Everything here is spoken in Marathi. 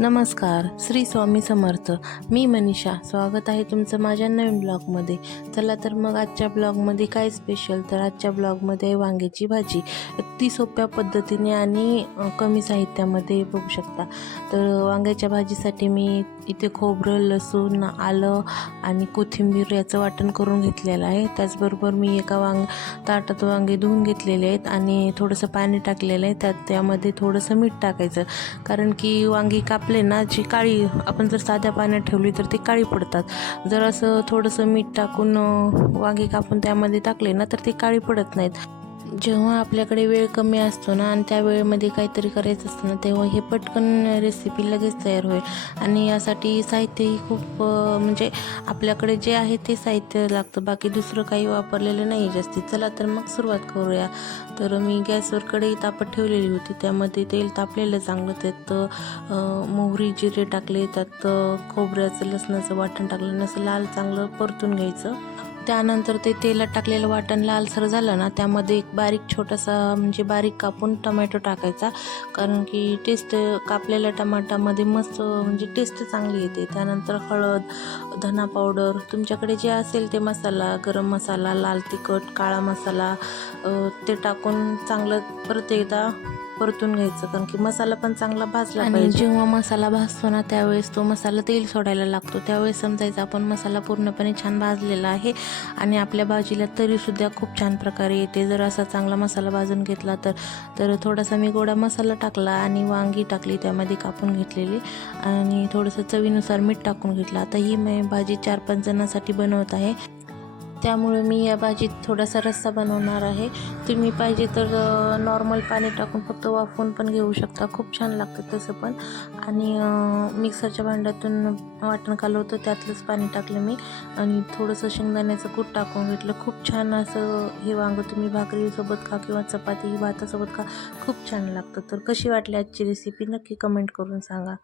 नमस्कार, श्री स्वामी समर्थ. मी मनीषा. स्वागत आहे तुमचं माझ्या नवीन ब्लॉगमध्ये. चला तर मग आजच्या ब्लॉगमध्ये काय स्पेशल, तर आजच्या ब्लॉगमध्ये आहे वांग्याची भाजी. अगदी सोप्या पद्धतीने आणि कमी साहित्यामध्ये बघू शकता. तर वांग्याच्या भाजीसाठी मी इथे खोबरं, लसूण, आलं आणि कोथिंबीर याचं वाटण करून घेतलेलं आहे. त्याचबरोबर मी एका ताटात वांगे धुवून घेतलेले आहेत आणि थोडंसं पाणी टाकलेलं आहे. त्यामध्ये थोडंसं मीठ टाकायचं, कारण की वांगी कापले ना, जी काळी आपण जर साध्या पाण्यात ठेवली तर ती काळी पडतात. जर असं थोडंसं मीठ टाकून वांगी कापून त्यामध्ये टाकले ना तर ती काळी पडत नाहीत. जेव्हा आपल्याकडे वेळ कमी असतो ना आणि त्या वेळेमध्ये काहीतरी करायचं असतं ना, तेव्हा हे पटकन रेसिपी लगेच तयार होईल. आणि यासाठी साहित्यही खूप म्हणजे आपल्याकडे जे आहे ते साहित्य लागतं, बाकी दुसरं काही वापरलेलं नाही जास्ती. चला तर मग सुरुवात करूया. तर मी गॅसवर कढई तापत ठेवलेली होती, त्यामध्ये तेल तापलेलं चांगलं. त्यात मोहरी, जिरे टाकले, त्यात खोबऱ्याचं, लसणाचं वाटण टाकलं, नसं लाल चांगलं परतून घ्यायचं. त्यानंतर ते तेलात टाकलेलं वाटण लालसर झालं ना, त्यामध्ये एक छोटासा म्हणजे बारीक कापून टमॅटो टाकायचा, कारण की टेस्ट कापलेल्या टमाटामध्ये मस्त म्हणजे टेस्ट चांगली येते. त्यानंतर हळद, धना पावडर, तुमच्याकडे जे असेल ते मसाला, गरम मसाला, लाल तिखट, काळा मसाला ते टाकून चांगलं परत एकदा परतून घ्यायचं, कारण की मसाला पण चांगला भाजला पाहिजे. आणि जेव्हा मसाला भाजतो ना, त्यावेळेस तो मसाला तेल सोडायला लागतो. त्यावेळेस समजायचं आपण मसाला पूर्णपणे छान भाजलेला आहे आणि आपल्या भाजीला तरीसुद्धा खूप छान प्रकारे येते. जर असा चांगला मसाला भाजून घेतला तर थोडासा मी गोडा मसाला टाकला आणि वांगी टाकली त्यामध्ये कापून घेतलेली, आणि थोडंसं चवीनुसार मीठ टाकून घेतलं. आता ही मी भाजी 4-5 जणांसाठी बनवत आहे, त्यामुळे मी या भाजीत थोडासा रस्सा बनवणार आहे. तुम्ही पाहिजे तर नॉर्मल पाणी टाकून फक्त वाफवून पण घेऊ शकता, खूप छान लागतं तसं पण. आणि मिक्सरच्या भांड्यातून वाटण काढलं होतं, त्यातलंच पाणी टाकलं मी आणि थोडंसं शेंगदाण्याचं कूट टाकून घेतलं. खूप छान असं हे वांगं तुम्ही भाकरीसोबत खा किंवा चपाती भातासोबत खा, खूप छान लागतं. तर कशी वाटली आजची रेसिपी नक्की कमेंट करून सांगा.